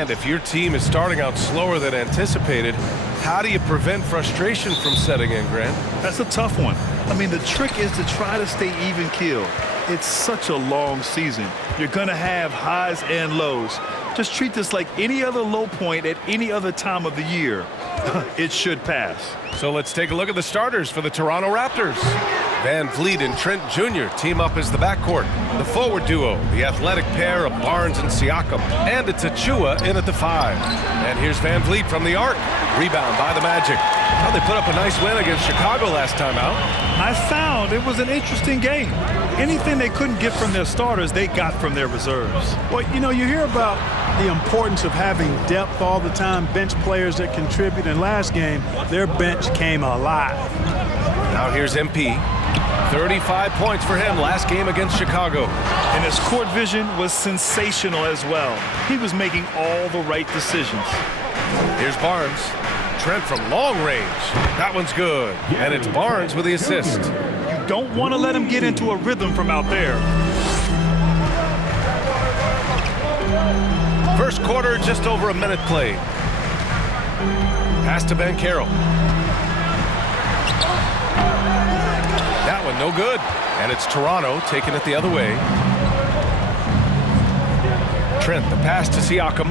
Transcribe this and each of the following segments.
And if your team is starting out slower than anticipated, how do you prevent frustration from setting in, Grant? That's a tough one. I mean, the trick is to try to stay even-keeled. It's such a long season. You're going to have highs and lows. Just treat this like any other low point at any other time of the year. It should pass. So let's take a look at the starters for the Toronto Raptors. Van Vliet and Trent Jr. team up as the backcourt. The forward duo, the athletic pair of Barnes and Siakam. And it's Achua in at the 5. And here's Van Vliet from the arc. Rebound by the Magic. Well, they put up a nice win against Chicago last time out. I found it was an interesting game. Anything they couldn't get from their starters, they got from their reserves. Well, you know, you hear about the importance of having depth all the time, bench players that contribute. In last game, their bench came alive. Now here's MP. 35 points for him last game against Chicago. And his court vision was sensational as well. He was making all the right decisions. Here's Barnes. Trent from long range. That one's good. And it's Barnes with the assist. You don't want to let him get into a rhythm from out there. First quarter, just over a minute played. Pass to Banchero. That one no good. And it's Toronto taking it the other way. Trent, the pass to Siakam.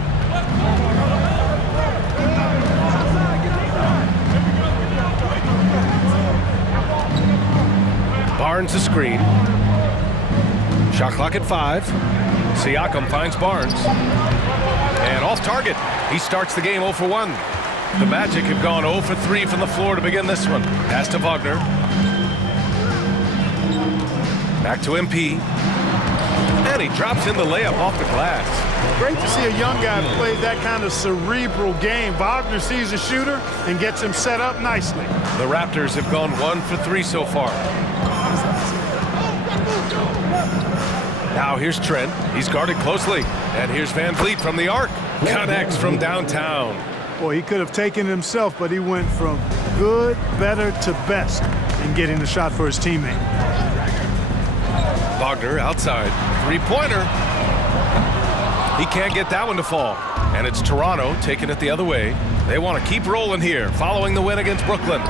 Barnes the screen. Shot clock at 5. Siakam finds Barnes. And off target. He starts the game 0 for 1. The Magic have gone 0 for 3 from the floor to begin this one. Pass to Wagner. Back to MP. And he drops in the layup off the glass. Great to see a young guy play that kind of cerebral game. Wagner sees a shooter and gets him set up nicely. The Raptors have gone 1 for 3 so far. Now here's Trent. He's guarded closely. And here's Van Vliet from the arc. Connects from downtown. Boy, he could have taken it himself, but he went from good, better to best in getting the shot for his teammate. Wagner outside. Three-pointer. He can't get that one to fall. And it's Toronto taking it the other way. They want to keep rolling here following the win against Brooklyn.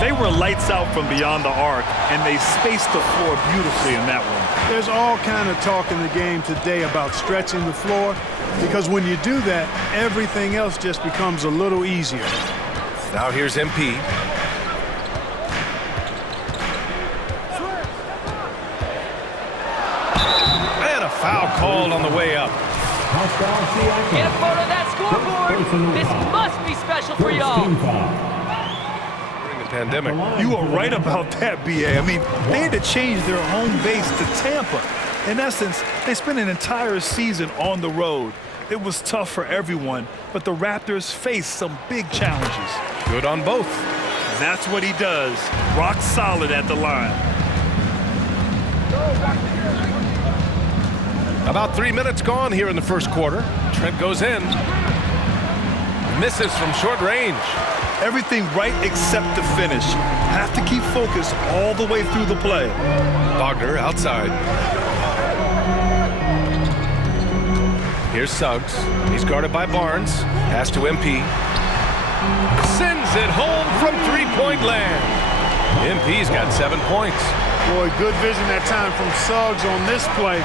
They were lights out from beyond the arc, and they spaced the floor beautifully in that one. There's all kind of talk in the game today about stretching the floor, because when you do that, everything else just becomes a little easier. Now here's MP. And a foul called on the way up. Get a photo of that scoreboard. This must be special for y'all. During the pandemic. You are right about that, B.A. I mean, they had to change their home base to Tampa. In essence, they spent an entire season on the road. It was tough for everyone, but the Raptors faced some big challenges. Good on both. That's what he does. Rock solid at the line. About 3 minutes gone here in the first quarter. Trent goes in. Misses from short range. Everything right except the finish. Have to keep focused all the way through the play. Wagner outside. Here's Suggs. He's guarded by Barnes. Pass to MP. Sends it home from three-point land. MP's got 7 points. Boy, good vision that time from Suggs on this play,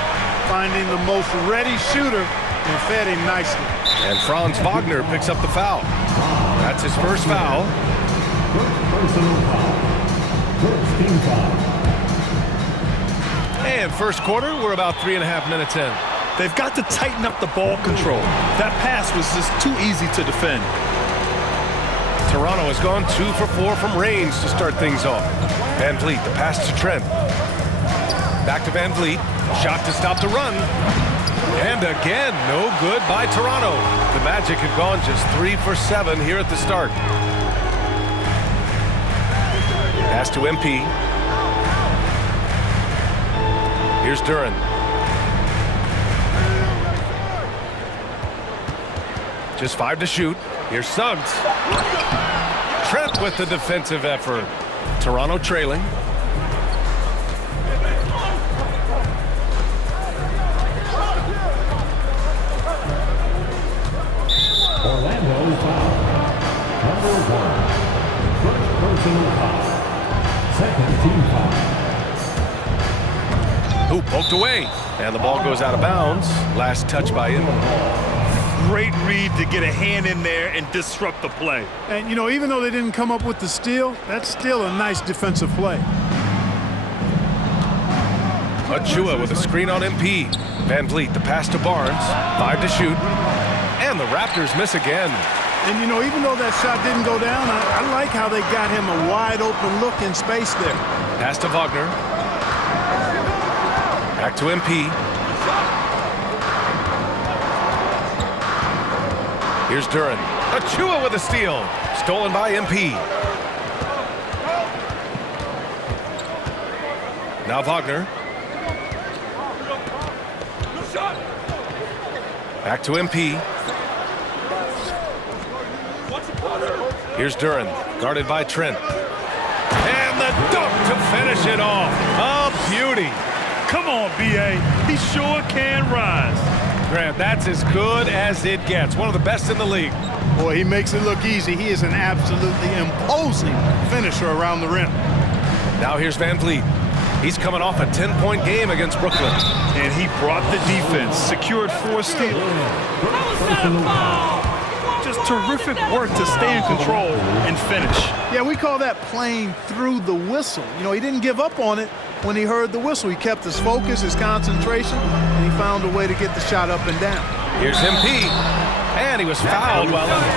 finding the most ready shooter and fed him nicely. And Franz Wagner picks up the foul. That's his first foul. And first quarter, we're about 3.5 minutes in. They've got to tighten up the ball control. That pass was just too easy to defend. Toronto has gone 2 for 4 from range to start things off. Van Vliet, the pass to Trent. Back to Van Vliet. Shot to stop the run. And again, no good by Toronto. The Magic had gone just 3 for 7 here at the start. Pass to MP. Here's Duren. Just 5 to shoot. Here's Suggs. Trent with the defensive effort. Toronto trailing. Who poked away, and the ball goes out of bounds. Last touch by him. Great read to get a hand in there and disrupt the play. And, you know, even though they didn't come up with the steal, that's still a nice defensive play. Achua with a screen on MP. Van Vliet, the pass to Barnes. 5 to shoot. And the Raptors miss again. And, you know, even though that shot didn't go down, I like how they got him a wide open look in space there. Pass to Wagner. Back to MP. Here's Duren. Achua with a steal. Stolen by MP. Now Wagner. Back to MP. Here's Duren, guarded by Trent. And the dunk to finish it off. A beauty. Come on, B.A. He sure can rise. Grant, that's as good as it gets. One of the best in the league. Boy, he makes it look easy. He is an absolutely imposing finisher around the rim. Now here's Van Vliet. He's coming off a 10-point game against Brooklyn. And he brought the defense, secured 4 steals. Just terrific work to stay in control and finish. Yeah, we call that playing through the whistle. You know, he didn't give up on it when he heard the whistle. He kept his focus, his concentration, and he found a way to get the shot up and down. Here's MP. And he was fouled while on it.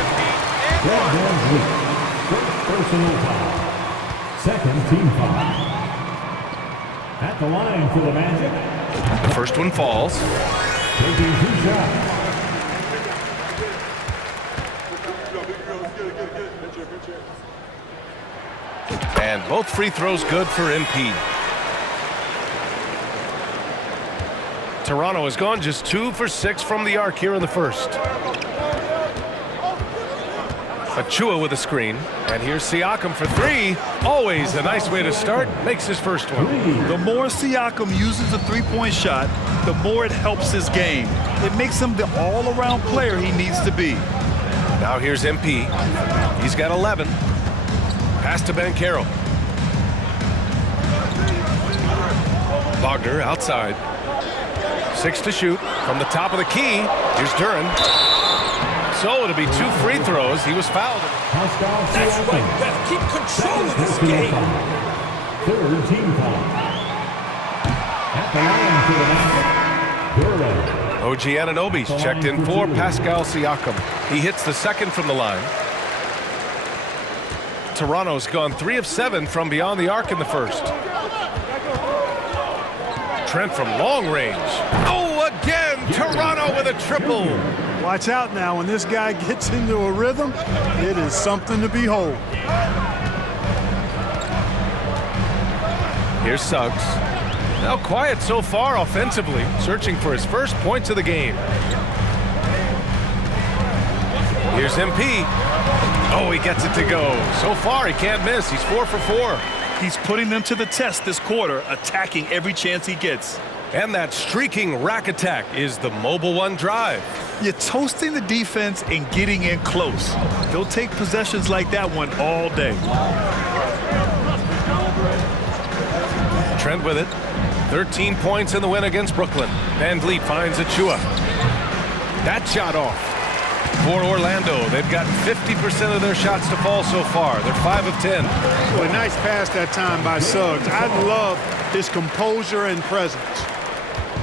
Personal foul. Second team foul. At the line for the Magic. The first one falls. Taking 2 shots. And both free throws good for MP. Toronto has gone just 2 for 6 from the arc here in the first. Achua with a screen. And here's Siakam for 3. Always a nice way to start. Makes his first one. The more Siakam uses the three-point shot, the more it helps his game. It makes him the all-around player he needs to be. Now here's MP. He's got 11. Pass to Banchero. Wagner outside. 6 to shoot from the top of the key. Here's Duren. So it'll be 2 free throws. He was fouled. That's right, Ref. Keep control of this game. Third team foul. At the line for the Magic. OG Anunoby's checked in for Pascal Siakam. He hits the second from the line. Toronto's gone 3 of 7 from beyond the arc in the first. Trent from long range. Oh, again, Toronto with a triple. Watch out now. When this guy gets into a rhythm, it is something to behold. Here's Suggs. Now quiet so far offensively, searching for his first points of the game. Here's MP. Oh, he gets it to go. So far, he can't miss. He's 4 for 4. He's putting them to the test this quarter, attacking every chance he gets. And that streaking rack attack is the Mobile One drive. You're toasting the defense and getting in close. They'll take possessions like that one all day. Trent with it. 13 points in the win against Brooklyn. Van Vliet finds Achua. That shot off. For Orlando, they've got 50% of their shots to fall so far. They're 5 of 10. Boy, nice pass that time by Suggs. I love his composure and presence.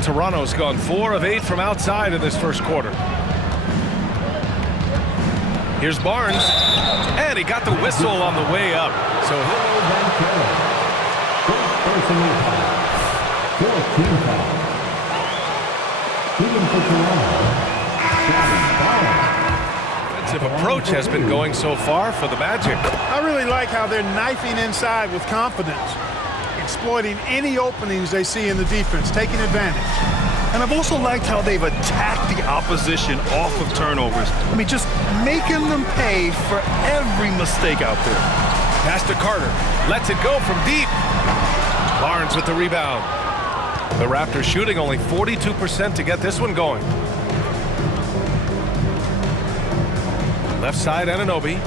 Toronto's gone 4 of 8 from outside in this first quarter. Here's Barnes. And he got the whistle on the way up. So Personal foul. Fourth team foul. Even for Toronto. offensive approach has been going so far for the Magic. I really like how they're knifing inside with confidence, exploiting any openings they see in the defense, taking advantage. And I've also liked how they've attacked the opposition off of turnovers. I mean, just making them pay for every mistake out there. Pass to Carter. Lets it go from deep. Barnes with the rebound. The Raptors shooting only 42% to get this one going. Left side, Anunoby.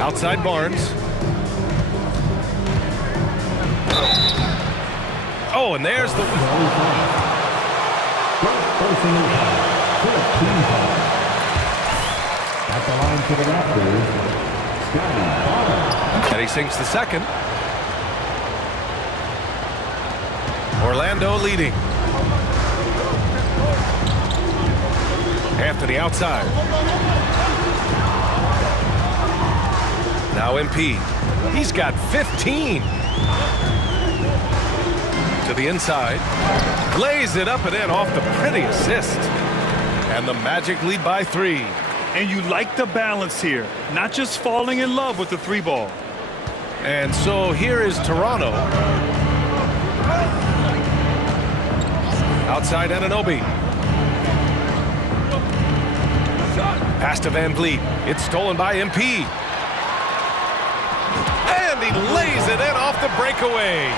Outside Barnes. Oh, and there's the... Personal foul. 14 foul. At the line for the Raptors, Scotty Barnes. And he sinks the second. Orlando leading. Anthony outside. Now MP. He's got 15. To the inside. Lays it up and in off the pretty assist. And the Magic lead by 3. And you like the balance here. Not just falling in love with the 3-ball. And so here is Toronto. Outside Anunoby. Pass to Van Vliet. It's stolen by MP. And he lays it in off the breakaway.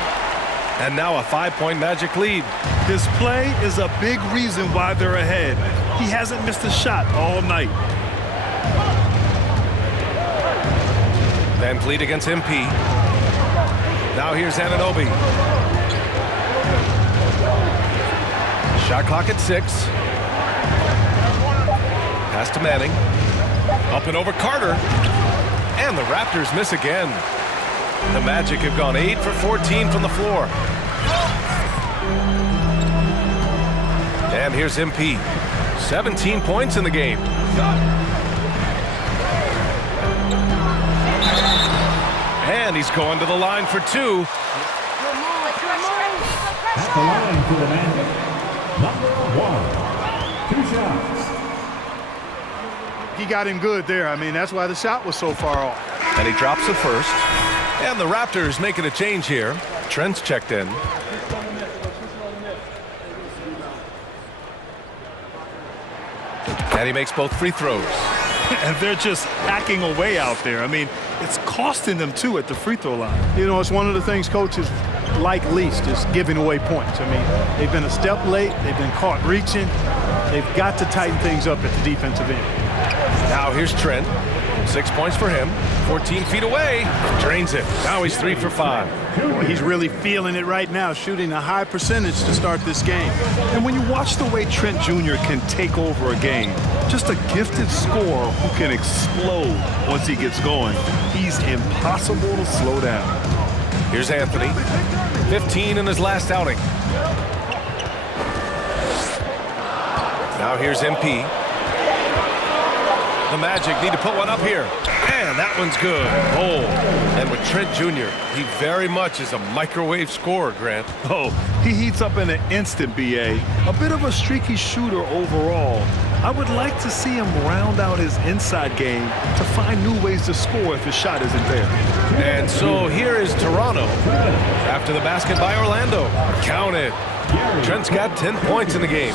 And now a 5-point Magic lead. His play is a big reason why they're ahead. He hasn't missed a shot all night. Van Vliet against MP. Now here's Anunoby. Shot clock at 6. Pass to Manning. Up and over Carter. And the Raptors miss again. The Magic have gone 8 for 14 from the floor. And here's MP. 17 points in the game. And he's going to the line for 2. At the line for the Magic, number 1. 2 shots. He got him good there. I mean, that's why the shot was so far off. And he drops the first. And the Raptors making a change here. Trent's checked in. And he makes both free throws. And they're just hacking away out there. I mean, it's costing them too at the free throw line. You know, it's one of the things coaches like least is giving away points. I mean, they've been a step late. They've been caught reaching. They've got to tighten things up at the defensive end. Now here's Trent. 6 points for him. 14 feet away. Drains it. Now he's 3 for 5. Boy, he's really feeling it right now, shooting a high percentage to start this game. And when you watch the way Trent Jr. can take over a game, just a gifted scorer who can explode once he gets going, he's impossible to slow down. Here's Anthony. 15 in his last outing. Now here's MP. The Magic need to put one up here. And that one's good. Oh, and with Trent Jr., he very much is a microwave scorer, Grant. Oh, he heats up in an instant, B.A. A bit of a streaky shooter overall. I would like to see him round out his inside game to find new ways to score if his shot isn't there. And so here is Toronto after the basket by Orlando. Count it. Trent's got 10 points in the game.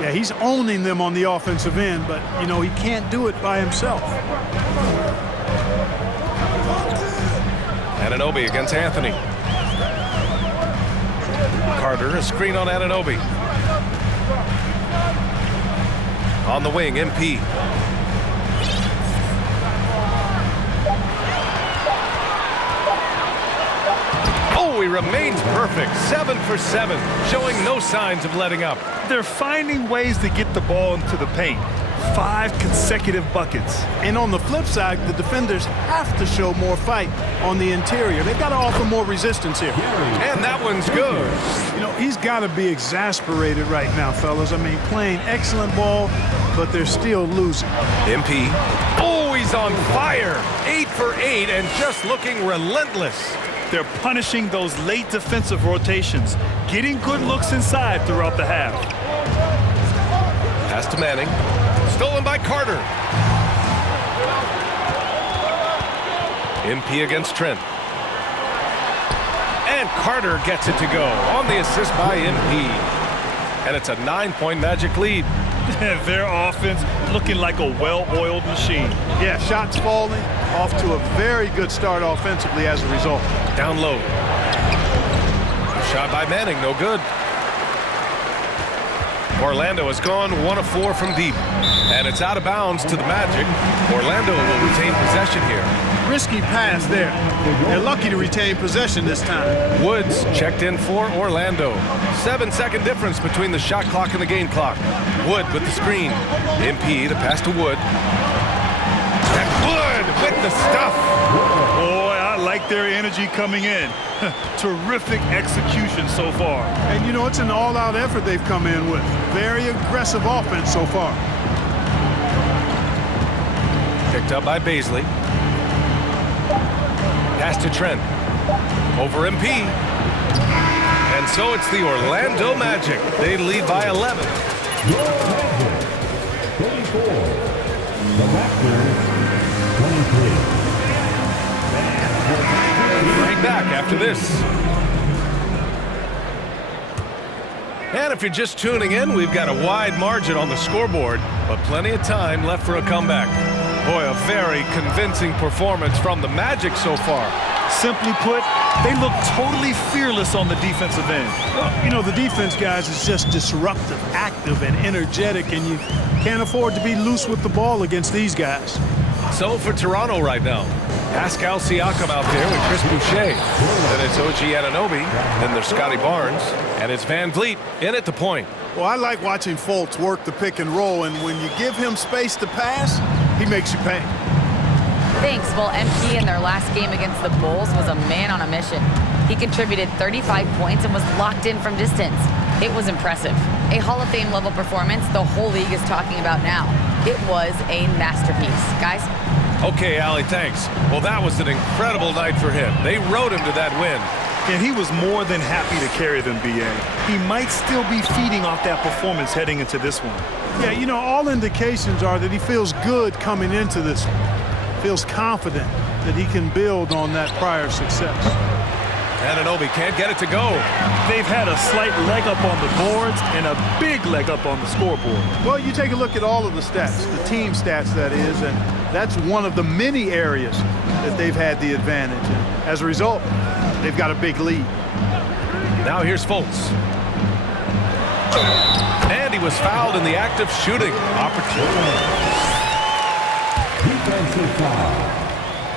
Yeah, he's owning them on the offensive end, but, you know, he can't do it by himself. Anunoby against Anthony. Carter, a screen on Anunoby. On the wing, MP. Oh, he remains perfect. 7 for 7, showing no signs of letting up. They're finding ways to get the ball into the paint. 5 consecutive buckets. And on the flip side, the defenders have to show more fight on the interior. They've got to offer more resistance here. And that one's good. You know, he's got to be exasperated right now, fellas. I mean, playing excellent ball, but they're still losing. MP. Oh, he's on fire. 8 for 8 and just looking relentless. They're punishing those late defensive rotations, getting good looks inside throughout the half. Pass to Manning. Stolen by Carter. MP against Trent. And Carter gets it to go on the assist by MP. And it's a 9-point Magic lead. Their offense looking like a well-oiled machine. Yeah, shots falling, off to a very good start offensively as a result. Down low. Shot by Manning, no good. Orlando has gone 1 of 4 from deep. And it's out of bounds to the Magic. Orlando will retain possession here. Risky pass there. They're lucky to retain possession this time. Woods checked in for Orlando. 7-second difference between the shot clock and the game clock. Wood with the screen. MP, the pass to Wood. And Wood with the stuff. Boy, I like their energy coming in. Terrific execution so far. And you know, it's an all-out effort they've come in with. Very aggressive offense so far. Picked up by Baisley. Pass to Trent. Over MP. And so it's the Orlando Magic. They lead by 11. Your Magic, 34. The Raptors, 23. Right back after this. And if you're just tuning in, we've got a wide margin on the scoreboard, but plenty of time left for a comeback. Boy, a very convincing performance from the Magic so far. Simply put, they look totally fearless on the defensive end. Well, you know, the defense, guys, is just disruptive, active, and energetic, and you can't afford to be loose with the ball against these guys. So for Toronto right now, Pascal Siakam out there with Chris Boucher. Then it's OG Anunoby. Then there's Scotty Barnes. And it's Van Vliet in at the point. Well, I like watching Fultz work the pick and roll, and when you give him space to pass, he makes you pay. Thanks. Well, MP in their last game against the Bulls was a man on a mission. He contributed 35 points and was locked in from distance. It was impressive. A Hall of Fame level performance the whole league is talking about now. It was a masterpiece. Guys? Okay, Allie, thanks. Well, that was an incredible night for him. They rode him to that win. And he was more than happy to carry them, B.A. He might still be feeding off that performance heading into this one. Yeah, you know, all indications are that he feels good coming into this one. Feels confident that he can build on that prior success. Anunoby can't get it to go. They've had a slight leg up on the boards and a big leg up on the scoreboard. Well, you take a look at all of the stats, the team stats that is, and that's one of the many areas that they've had the advantage. And as a result, they've got a big lead. Now here's Fultz. And he was fouled in the act of shooting. Opportunity. Defensive foul.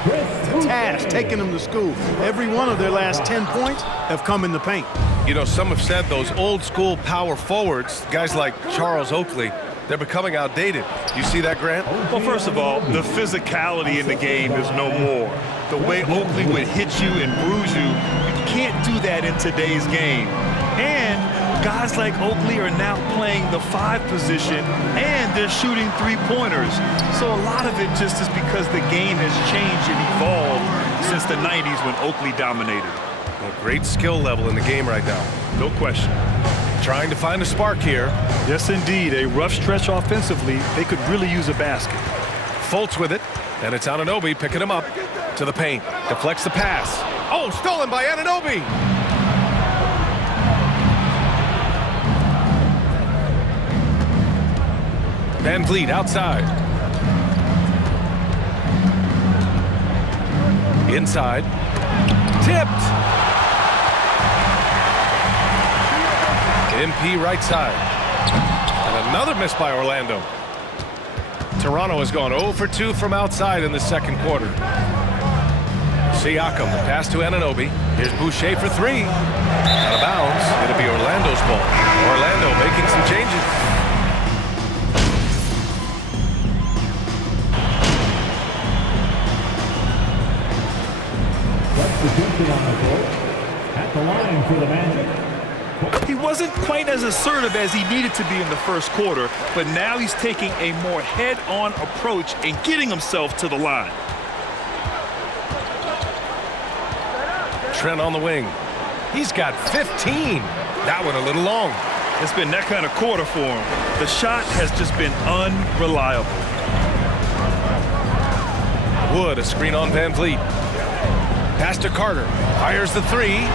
The task, taking them to school. Every one of their last 10 points have come in the paint. You know, some have said those old school power forwards, guys like Charles Oakley, they're becoming outdated. You see that, Grant? Well, first of all, the physicality in the game is no more. The way Oakley would hit you and bruise you, you can't do that in today's game. And guys like Oakley are now playing the 5 position, and they're shooting 3-pointers. So a lot of it just is because the game has changed and evolved since the 90s when Oakley dominated. A great skill level in the game right now. No question. Trying to find a spark here. Yes, indeed. A rough stretch offensively. They could really use a basket. Fultz with it, and it's Anunoby picking him up to the paint. Deflects the pass. Oh, stolen by Anunoby. Van Vliet outside. Inside. Tipped. MP right side. And another miss by Orlando. Toronto has gone 0 for 2 from outside in the second quarter. Siakam, the pass to Anunoby. Here's Boucher for 3. Out of bounds. It'll be Orlando's ball. Orlando making some changes. Substitution on the court. At the line for the Magic. He wasn't quite as assertive as he needed to be in the first quarter, but now he's taking a more head-on approach and getting himself to the line. Trent on the wing. He's got 15. That one a little long. It's been that kind of quarter for him. The shot has just been unreliable. Wood, a screen on Van Vliet. Pass to Carter. Fires the 3.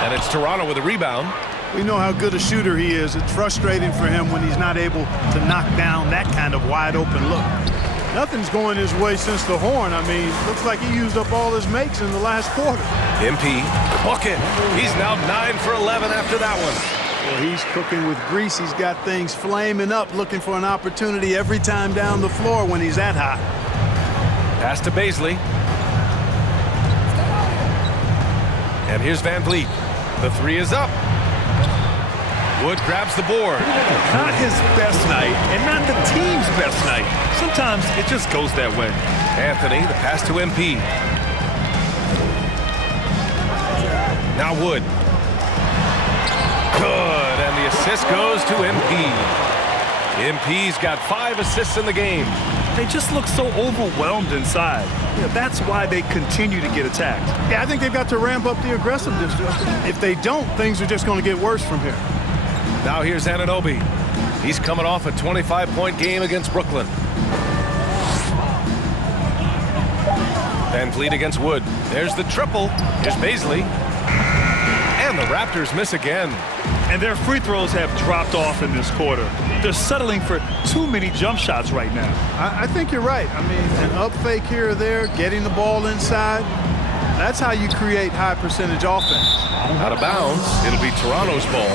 And it's Toronto with a rebound. We know how good a shooter he is. It's frustrating for him when he's not able to knock down that kind of wide open look. Nothing's going his way since the horn. I mean, looks like he used up all his makes in the last quarter. MP, bucket. He's now 9 for 11 after that one. Well, he's cooking with grease. He's got things flaming up, looking for an opportunity every time down the floor when he's that hot. Pass to Bazley. And here's Van Vliet. The three is up. Wood grabs the board. Not his best night, and not the team's best night. Sometimes it just goes that way. Anthony, the pass to MP. Now Wood. Good, and the assist goes to MP. MP's got 5 assists in the game. They just look so overwhelmed inside. Yeah, that's why they continue to get attacked. Yeah, I think they've got to ramp up the aggressiveness. If they don't, things are just going to get worse from here. Now here's Anunoby. He's coming off a 25-point game against Brooklyn. Van Vliet against Wood. There's the triple. Here's Bazley. And the Raptors miss again. And their free throws have dropped off in this quarter. They're settling for too many jump shots right now. I think you're right. I mean, an up fake here or there, getting the ball inside, that's how you create high percentage offense. Out of bounds. It'll be Toronto's ball.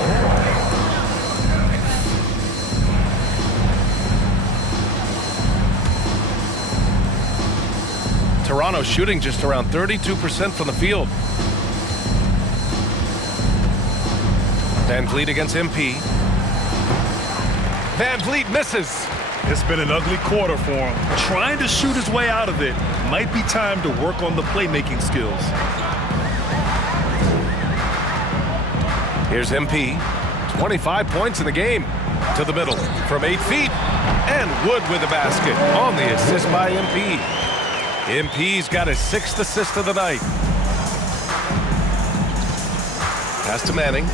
Toronto shooting just around 32% from the field. Van Vliet against MP. Van Vliet misses. It's been an ugly quarter for him. Trying to shoot his way out of it. Might be time to work on the playmaking skills. Here's MP. 25 points in the game. To the middle from 8 feet. And Wood with the basket on the assist by MP. MP's got his 6th assist of the night. Pass to Manning.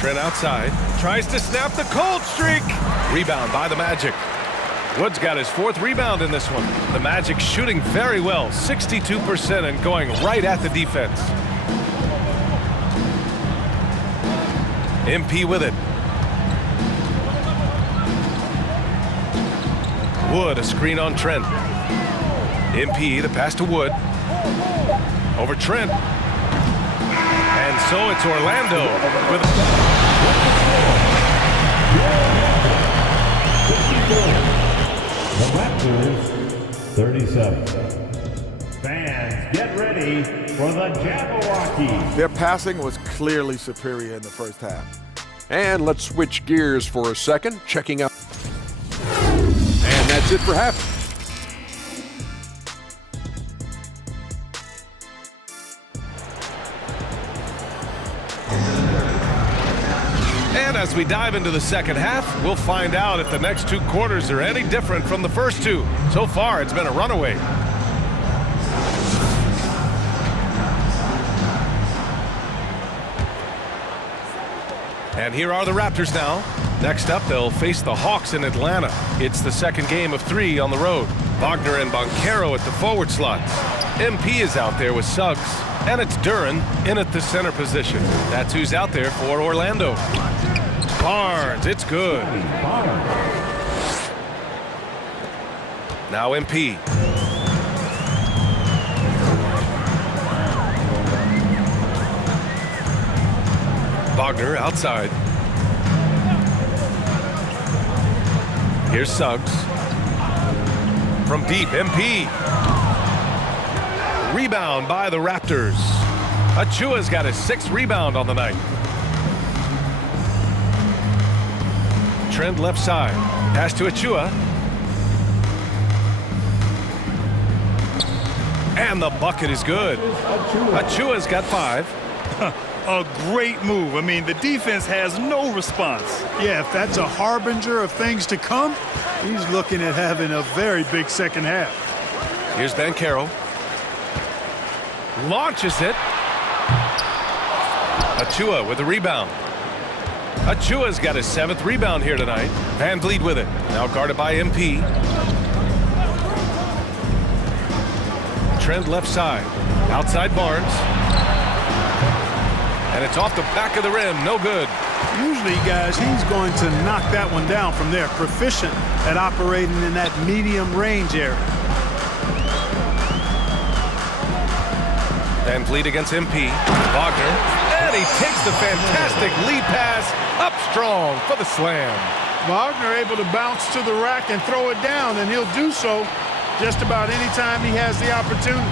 Trent outside. Tries to snap the cold streak. Rebound by the Magic. Wood's got his 4th rebound in this one. The Magic shooting very well. 62% and going right at the defense. MP with it. Wood, a screen on Trent. MP, the pass to Wood. Over Trent. And so it's Orlando with the Raptors 37. Fans, get ready for the Jabberwockies. Their passing was clearly superior in the first half. And let's switch gears for a second, checking out. And that's it for half. And as we dive into the second half, we'll find out if the next 2 quarters are any different from the first 2. So far, it's been a runaway. And here are the Raptors now. Next up, they'll face the Hawks in Atlanta. It's the second game of 3 on the road. Wagner and Banchero at the forward slots. MP is out there with Suggs. And it's Duren in at the center position. That's who's out there for Orlando. Barnes, it's good. Now MP. Wagner outside. Here's Suggs. From deep, MP. Rebound by the Raptors. Achua's got his 6th rebound on the night. Trent left side. Pass to Achua. And the bucket is good. Achua's got 5. A great move. I mean, the defense has no response. Yeah, if that's a harbinger of things to come, he's looking at having a very big second half. Here's Banchero. Launches it. Achua with a rebound. Achua's got his 7th rebound here tonight. Van Vliet with it. Now guarded by MP. Trent left side. Outside Barnes. And it's off the back of the rim. No good. Usually, guys, he's going to knock that one down from there. Proficient at operating in that medium range area. Van Vliet against MP. Wagner. And he takes the fantastic lead pass up strong for the slam. Wagner able to bounce to the rack and throw it down, and he'll do so just about any time he has the opportunity.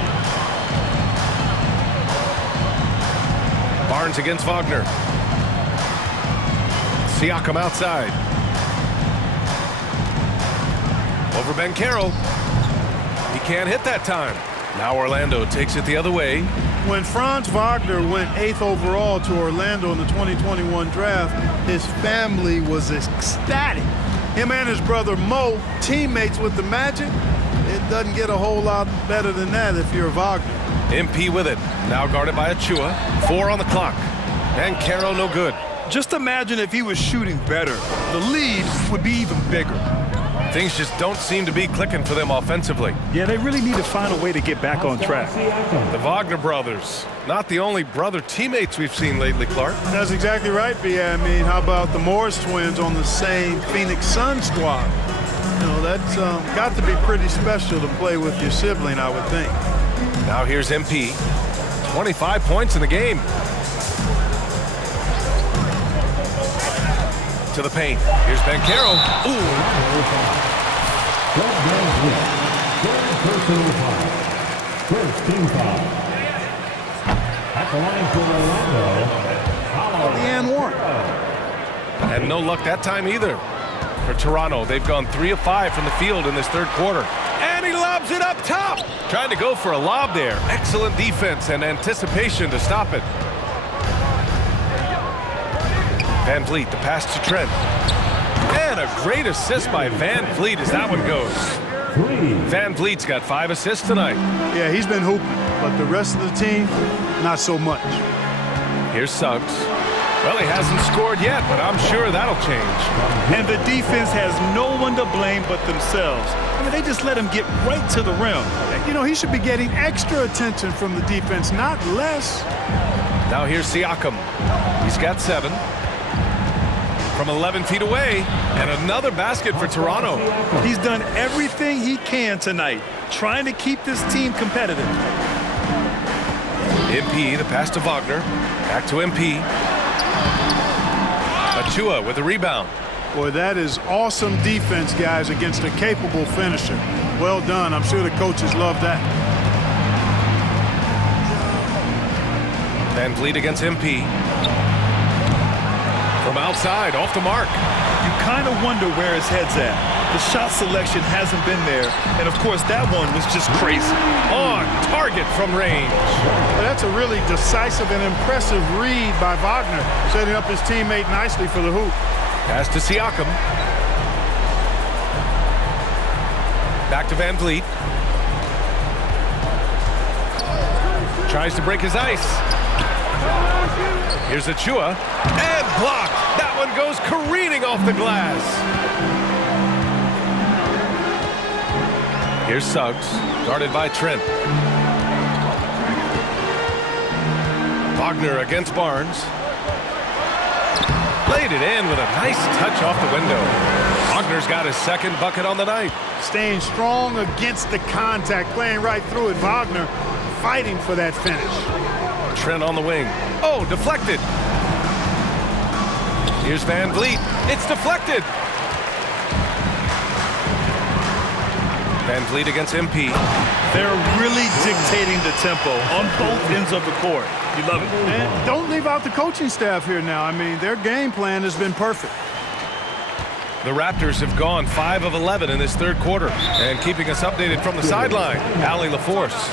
Barnes against Wagner. Siakam outside. Over Banchero. He can't hit that time. Now Orlando takes it the other way. When Franz Wagner went 8th overall to Orlando in the 2021 draft, his family was ecstatic. Him and his brother Mo, teammates with the Magic. It doesn't get a whole lot better than that if you're Wagner. MP with it. Now guarded by Achua. 4 on the clock. Banchero no good. Just imagine if he was shooting better. The lead would be even bigger. Things just don't seem to be clicking for them offensively. Yeah, they really need to find a way to get back on track. The Wagner brothers, not the only brother teammates we've seen lately, Clark. That's exactly right, B.A. I mean, how about the Morris twins on the same Phoenix Suns squad? You know, that's got to be pretty special to play with your sibling, I would think. Now here's MP. 25 points in the game. To the paint. Here's Banchero. Ooh. Personal foul. First team foul. At the line for Orlando. The and one. And no luck that time either. For Toronto, they've gone 3 of 5 from the field in this third quarter. And he lobs it up top. Trying to go for a lob there. Excellent defense and anticipation to stop it. Van Vliet, the pass to Trent. And a great assist by Van Vliet as that one goes. Van Vliet's got 5 assists tonight. Yeah, he's been hooping, but the rest of the team, not so much. Here's Suggs. Well, he hasn't scored yet, but I'm sure that'll change. And the defense has no one to blame but themselves. I mean, they just let him get right to the rim. You know, he should be getting extra attention from the defense, not less. Now here's Siakam. He's got 7. From 11 feet away, and another basket for Toronto. He's done everything he can tonight, trying to keep this team competitive. MP, the pass to Wagner. Back to MP. Achua with the rebound. Boy, that is awesome defense, guys, against a capable finisher. Well done. I'm sure the coaches love that. Van Vliet against MP. From outside, off the mark. You kind of wonder where his head's at. The shot selection hasn't been there, and of course that one was just crazy. On target from range. Well, that's a really decisive and impressive read by Wagner, setting up his teammate nicely for the hoop. Pass to Siakam. Back to Van Vliet. Tries to break his ice. Here's Achua. And blocked. That one goes careening off the glass. Here's Suggs. Guarded by Trent. Wagner against Barnes. Laid it in with a nice touch off the window. Wagner's got his second bucket on the night. Staying strong against the contact, playing right through it. Wagner fighting for that finish. Trent on the wing. Oh, deflected. Here's Van Vliet. It's deflected. Van Vliet against MP. They're really dictating the tempo on both ends of the court. You love it. And don't leave out the coaching staff here now. I mean, their game plan has been perfect. The Raptors have gone 5 of 11 in this third quarter. And keeping us updated from the sideline, Allie LaForce.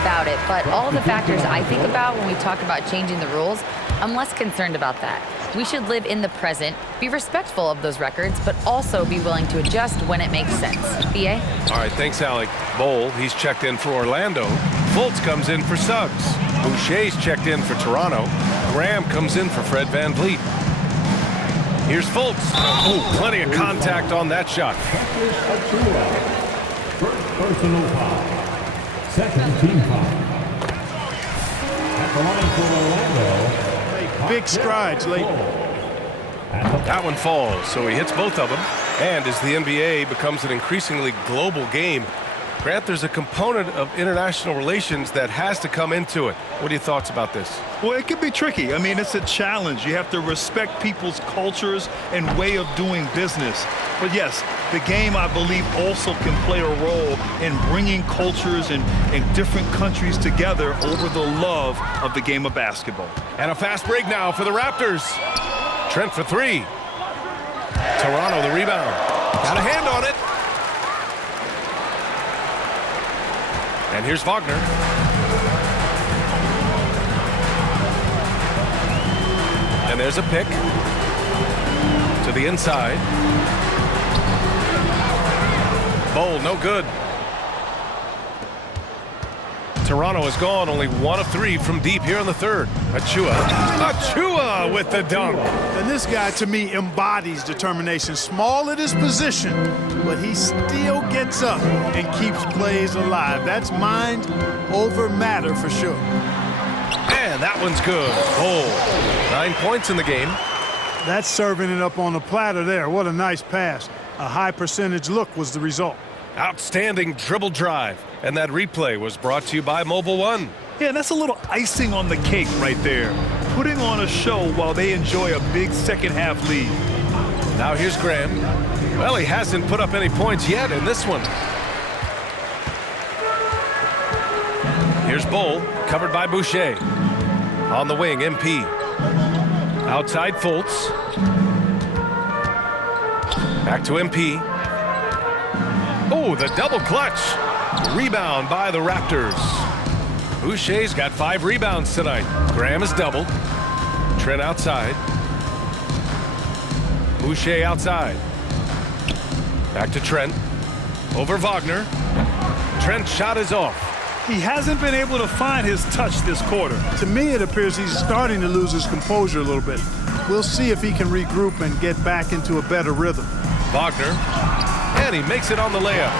About it, but all the factors I think about when we talk about changing the rules, I'm less concerned about that. We should live in the present, be respectful of those records, but also be willing to adjust when it makes sense. B.A.? All right, thanks, Alec. Bowl, he's checked in for Orlando. Fultz comes in for Suggs. Boucher's checked in for Toronto. Graham comes in for Fred Van Vliet. Here's Fultz. Oh, plenty of contact on that shot. First personal foul. Second team foul. At the line for Orlando. Big strides late. That one falls, so he hits both of them. And as the NBA becomes an increasingly global game, Grant, there's a component of international relations that has to come into it. What are your thoughts about this? Well, it can be tricky. I mean, it's a challenge. You have to respect people's cultures and way of doing business. But yes, the game, I believe, also can play a role in bringing cultures in different countries together over the love of the game of basketball. And a fast break now for the Raptors. Trent for three. Toronto the rebound. Got a hand on it. And here's Wagner. And there's a pick to the inside. Bol, no good. Toronto has gone only 1 of 3 from deep here in the third. Achiuwa with the dunk. And this guy, to me, embodies determination. Small at his position, but he still gets up and keeps plays alive. That's mind over matter for sure. And that one's good. Bol, 9 points in the game. That's serving it up on the platter there. What a nice pass. A high percentage look was the result. Outstanding dribble drive. And that replay was brought to you by Mobile One. Yeah, that's a little icing on the cake right there. Putting on a show while they enjoy a big second half lead. Now here's Graham. Well, he hasn't put up any points yet in this one. Here's Bol, covered by Boucher. On the wing, MP. Outside Fultz. Back to MP. Oh, the double clutch. Rebound by the Raptors. Boucher's got 5 rebounds tonight. Graham is doubled. Trent outside. Boucher outside. Back to Trent. Over Wagner. Trent's shot is off. He hasn't been able to find his touch this quarter. To me, it appears he's starting to lose his composure a little bit. We'll see if he can regroup and get back into a better rhythm. Wagner. And he makes it on the layup.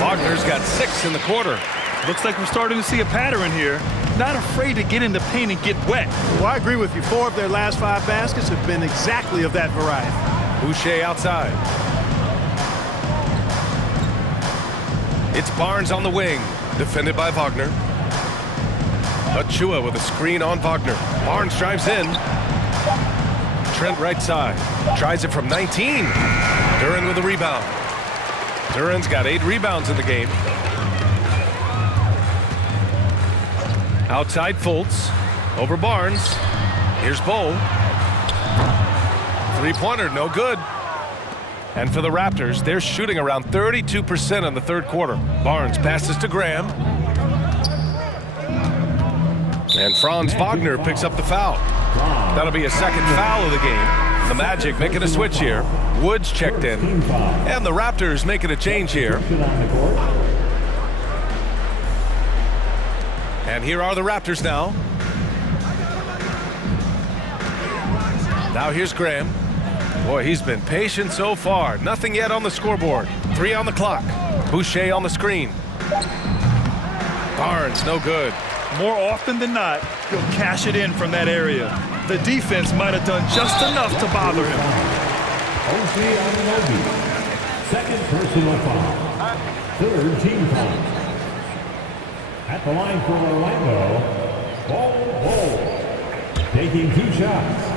Wagner's got 6 in the quarter. Looks like we're starting to see a pattern here. Not afraid to get in the paint and get wet. Well, I agree with you. 4 of their last 5 baskets have been exactly of that variety. Boucher outside. It's Barnes on the wing. Defended by Wagner. Achiuwa with a screen on Wagner. Barnes drives in. Trent right side. Tries it from 19. Duren with a rebound. Duren's got 8 rebounds in the game. Outside Fultz. Over Barnes. Here's Bol. 3-pointer, no good. And for the Raptors, they're shooting around 32% in the third quarter. Barnes passes to Graham. And Franz Wagner picks up the foul. That'll be a second foul of the game. The Magic making a switch here. Woods checked in. And the Raptors making a change here. And here are the Raptors now. Now here's Graham. Boy, he's been patient so far. Nothing yet on the scoreboard. 3 on the clock. Boucher on the screen. Barnes, no good. More often than not, he'll cash it in from that area. The defense might have done just enough to bother him. O.J. Anunoby, second personal foul. Third team foul. At the line for Orlando, Bol, taking 2 shots.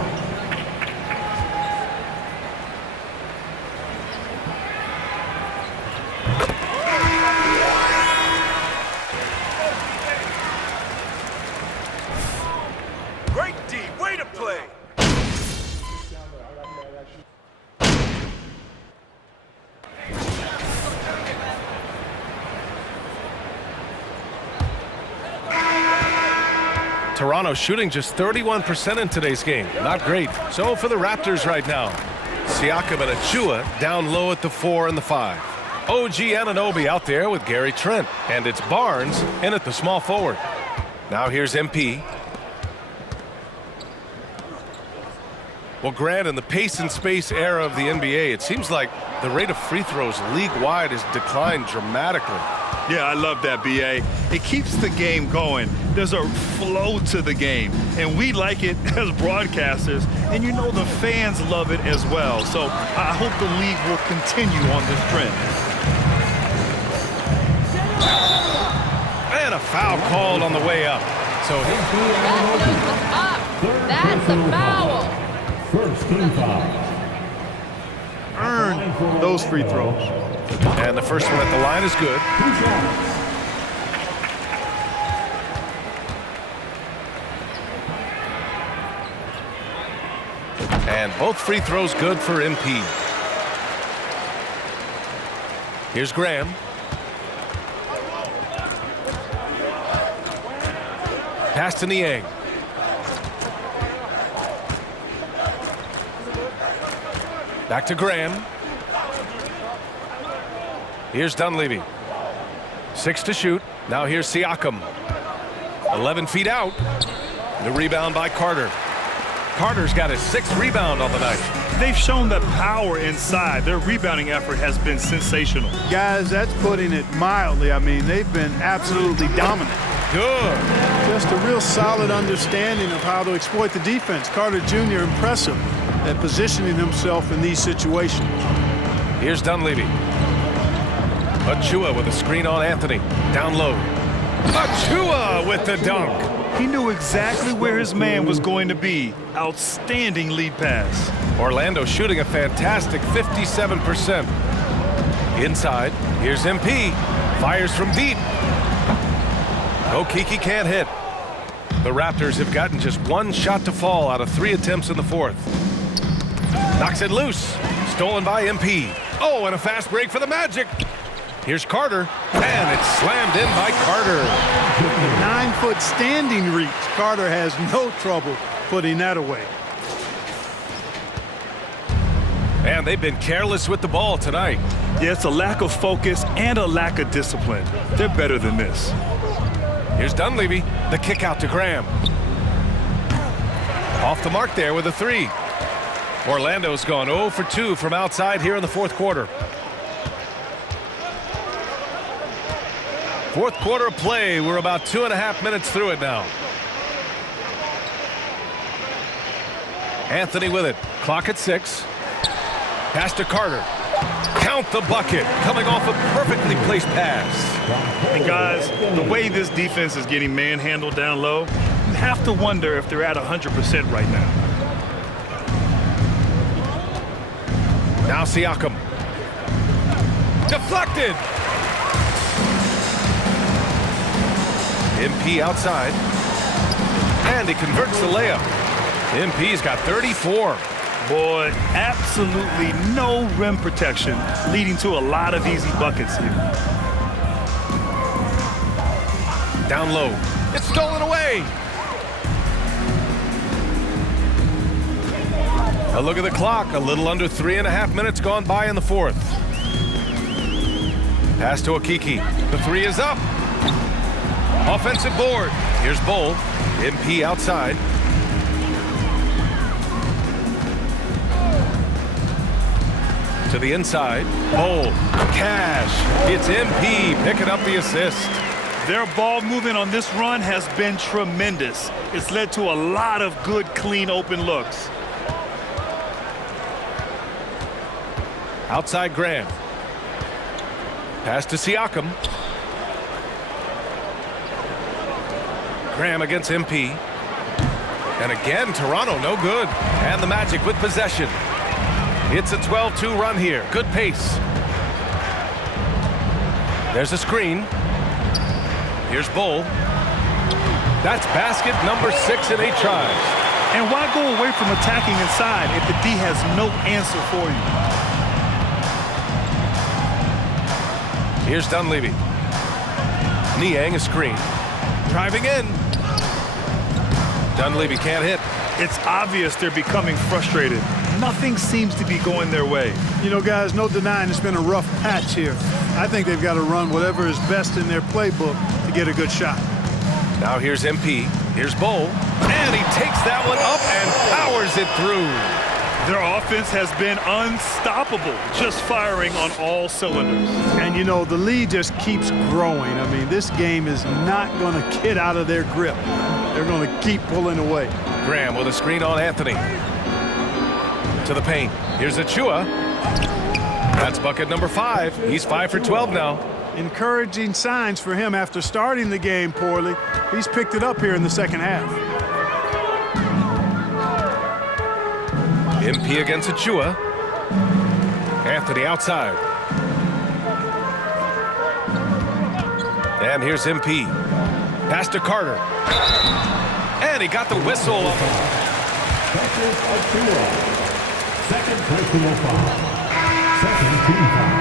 Great D, way to play. Toronto shooting just 31% in today's game. Not great. So for the Raptors right now, Siakam and Achiuwa down low at the 4 and the 5. OG Anunoby out there with Gary Trent. And it's Barnes in at the small forward. Now here's MP. Well, Grant, in the pace and space era of the NBA, it seems like the rate of free throws league-wide has declined dramatically. Yeah, I love that, B.A. It keeps the game going. There's a flow to the game, and we like it as broadcasters, and you know the fans love it as well. So I hope the league will continue on this trend. And a foul called on the way up. So That's a foul. First team foul. Earn those free throws. And the first one at the line is good. And both free throws good for MP. Here's Graham. Pass to Niang. Back to Graham. Here's Dunleavy. 6 to shoot. Now here's Siakam. 11 feet out. The rebound by Carter. Carter's got his 6th rebound on the night. They've shown the power inside. Their rebounding effort has been sensational. Guys, that's putting it mildly. I mean, they've been absolutely dominant. Good. Just a real solid understanding of how to exploit the defense. Carter Jr. impressive at positioning himself in these situations. Here's Dunleavy. Achua with a screen on Anthony. Down low. Achua with the dunk. He knew exactly where his man was going to be. Outstanding lead pass. Orlando shooting a fantastic 57%. Inside, here's MP. Fires from deep. Okeke can't hit. The Raptors have gotten just 1 shot to fall out of 3 attempts in the 4th. Knocks it loose. Stolen by MP. Oh, and a fast break for the Magic. Here's Carter, and it's slammed in by Carter. 9-foot standing reach. Carter has no trouble putting that away. And they've been careless with the ball tonight. Yeah, it's a lack of focus and a lack of discipline. They're better than this. Here's Dunleavy, the kick out to Graham. Off the mark there with a 3. Orlando's gone 0 for 2 from outside here in the 4th quarter. 4th quarter of play. We're about 2.5 minutes through it now. Anthony with it. Clock at 6. Pass to Carter. Count the bucket. Coming off a perfectly placed pass. And guys, the way this defense is getting manhandled down low, you have to wonder if they're at 100% right now. Now Siakam. Deflected. MP outside. And he converts the layup. MP's got 34. Boy, absolutely no rim protection, leading to a lot of easy buckets here. Down low. It's stolen away. A look at the clock. A little under 3.5 minutes gone by in the 4th. Pass to Okeke. The 3 is up. Offensive board. Here's Bull. MP outside. To the inside. Bull. Cash. It's MP picking up the assist. Their ball movement on this run has been tremendous. It's led to a lot of good, clean, open looks. Outside Graham. Pass to Siakam. Graham against MP. And again, Toronto no good. And the Magic with possession. It's a 12-2 run here. Good pace. There's a screen. Here's Bull. That's basket number 6 in 8 tries. And why go away from attacking inside if the D has no answer for you? Here's Dunleavy. Niang a screen. Driving in. Dunleavy can't hit. It's obvious they're becoming frustrated. Nothing seems to be going their way. You know, guys, no denying it's been a rough patch here. I think they've got to run whatever is best in their playbook to get a good shot. Now here's MP. Here's Bull. And he takes that one up and powers it through. Their offense has been unstoppable, just firing on all cylinders. And, you know, the lead just keeps growing. I mean, this game is not going to get out of their grip. They're going to keep pulling away. Graham with a screen on Anthony. To the paint. Here's Achua. That's bucket number 5. He's 5 for 12 now. Encouraging signs for him after starting the game poorly. He's picked it up here in the second half. MP against Achua. Anthony outside. And here's MP. Pass to Carter. And he got the whistle. Second personal foul. Second team foul.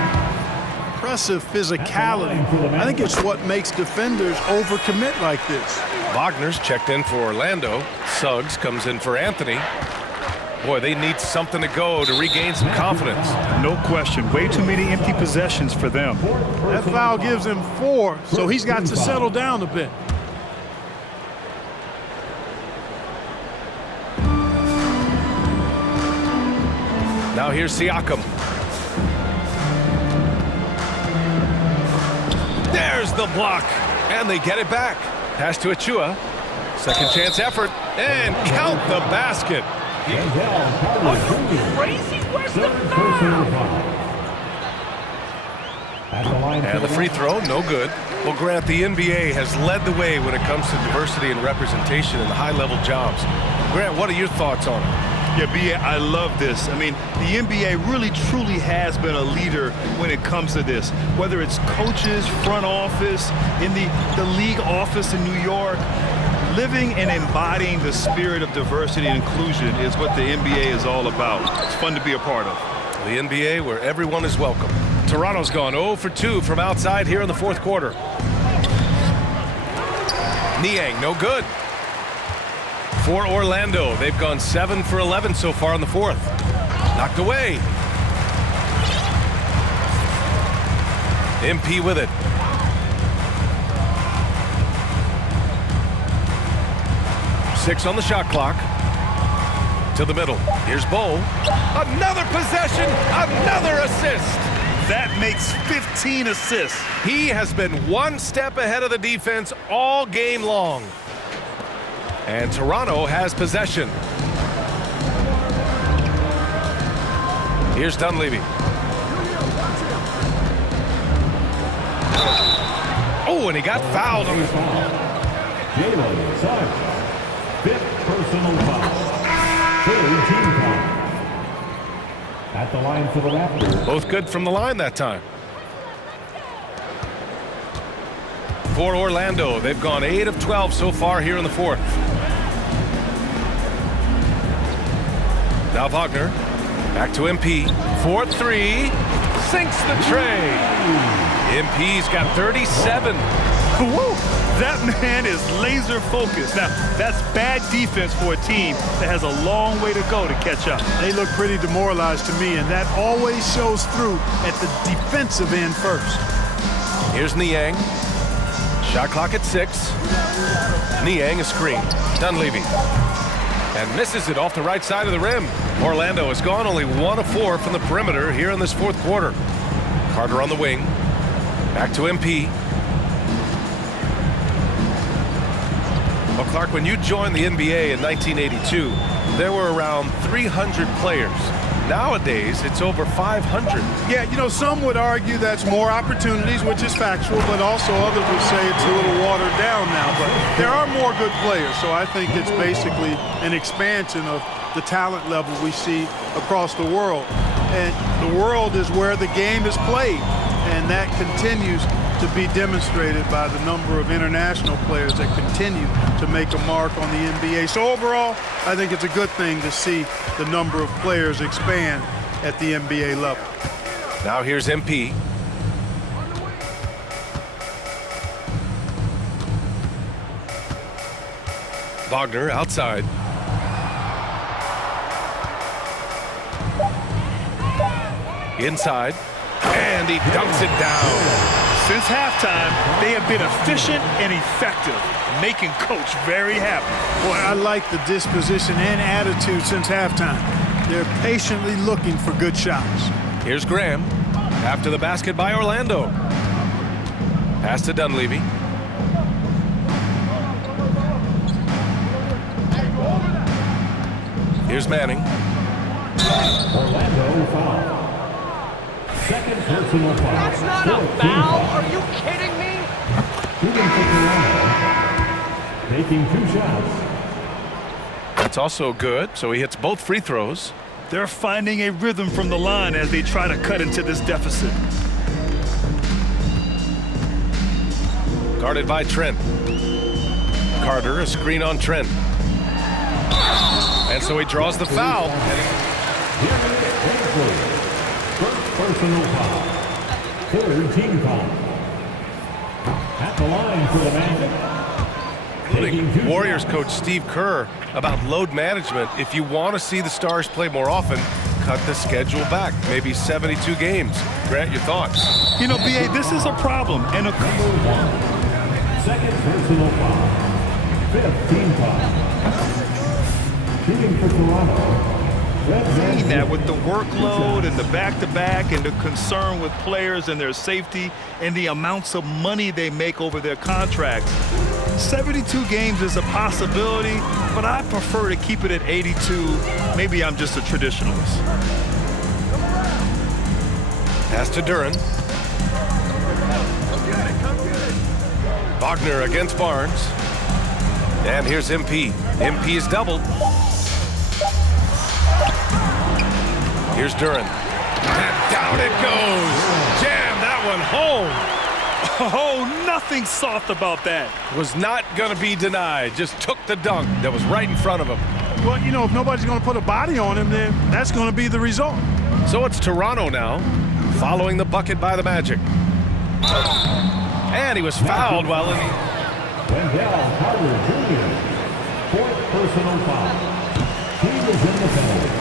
Impressive physicality. I think it's what makes defenders overcommit like this. Wagner's checked in for Orlando. Suggs comes in for Anthony. Boy, they need something to go to regain some confidence. No question. Way too many empty possessions for them. That foul gives him 4, so he's got to settle down a bit. Now here's Siakam. There's the block, and they get it back. Pass to Achua. Second chance effort, and count the basket. Are you crazy? Where's the foul? And the free throw, no good. Well, Grant, the NBA has led the way when it comes to diversity and representation in high-level jobs. Grant, what are your thoughts on it? Yeah, B.A., I love this. I mean, the NBA really, truly has been a leader when it comes to this. Whether it's coaches, front office, in the league office in New York, living and embodying the spirit of diversity and inclusion is what the NBA is all about. It's fun to be a part of. The NBA where everyone is welcome. Toronto's gone 0 for 2 from outside here in the fourth quarter. Niang, no good. For Orlando, they've gone 7 for 11 so far in the fourth. Knocked away. MP with it. Six on the shot clock. To the middle. Here's Bo. Another possession, another assist. That makes 15 assists. He has been one step ahead of the defense all game long. And Toronto has possession. Here's Dunleavy. Oh, and he got fouled on the Jalen Suggs. 5th personal foul. 3rd team foul. At the line for the Raptors. Both good from the line that time. For Orlando, they've gone 8 of 12 so far here in the fourth. Now Wagner, back to MP, 4-3, sinks the tray. MP's got 37. Woo! That man is laser focused. Now, that's bad defense for a team that has a long way to go to catch up. They look pretty demoralized to me, and that always shows through at the defensive end first. Here's Niang. Shot clock at 6. Niang a screen. Dunleavy. And misses it off the right side of the rim. Orlando has gone only 1 of 4 from the perimeter here in this fourth quarter. Carter on the wing. Back to MP. Well, Clark, when you joined the NBA in 1982, there were around 300 players. Nowadays, it's over 500. Yeah, you know, some would argue that's more opportunities, which is factual, but also others would say it's a little watered down now. But there are more good players, so I think it's basically an expansion of the talent level we see across the world. And the world is where the game is played, and that continues to be demonstrated by the number of international players that continue to make a mark on the NBA. So overall, I think it's a good thing to see the number of players expand at the NBA level. Now here's MP. Wagner outside. Inside. And he dunks it down. Since halftime, they have been efficient and effective, making Coach very happy. Boy, I like the disposition and attitude since halftime. They're patiently looking for good shots. Here's Graham. After the basket by Orlando. Pass to Dunleavy. Here's Manning. Orlando foul. Second personal foul. That's not a foul. Are you kidding me? Shooting for Toronto. Taking 2 shots. That's also good, so he hits both free throws. They're finding a rhythm from the line as they try to cut into this deficit. Guarded by Trent. Carter, a screen on Trent. And so he draws the foul. First personal foul. Third team foul. At the line for the Magic. Warriors coach Steve Kerr about load management. If you want to see the Stars play more often, cut the schedule back. Maybe 72 games. Grant, your thoughts? You know, B.A., this is a problem. And Second personal foul. Fifth team foul. Shooting for Toronto. seeing that with the workload and the back-to-back and the concern with players and their safety and the amounts of money they make over their contracts. 72 games is a possibility, but I prefer to keep it at 82. Maybe I'm just a traditionalist. Pass to Duren. Wagner against Barnes. And here's MP. MP is doubled. Here's Duren. And down it goes. Jam that one home. Oh, nothing soft about that. Was not going to be denied. Just took the dunk that was right in front of him. Well, you know, if nobody's going to put a body on him, then that's going to be the result. So it's Toronto now, following the bucket by the Magic. And he was fouled while in the... Wendell Carter Jr., fourth personal foul. He was in the penalty.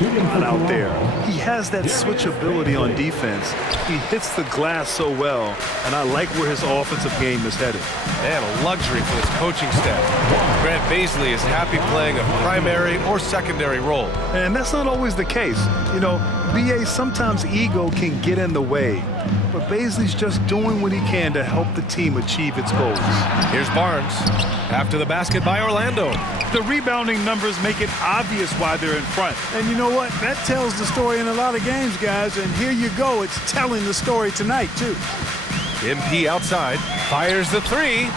Not out there. He has that switchability on defense. He hits the glass so well, and I like where his offensive game is headed. And a luxury for this coaching staff. Grant Baisley is happy playing a primary or secondary role. And that's not always the case. You know, B.A., sometimes ego can get in the way, but Baisley's just doing what he can to help the team achieve its goals. Here's Barnes after the basket by Orlando. The rebounding numbers make it obvious why they're in front. And you know what? That tells the story in a lot of games, guys. And here you go. It's telling the story tonight, too. MP outside, fires the three.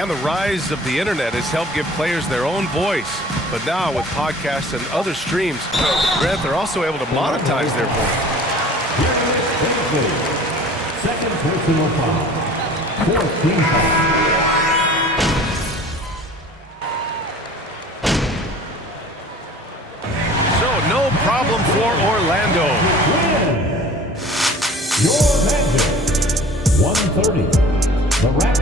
And the rise of the internet has helped give players their own voice. But now with podcasts and other streams, Grant, they're also able to monetize their voice. Second personal foul. Fourth team foul. No problem for Orlando. Win. Your Magic. 130. The Raptors.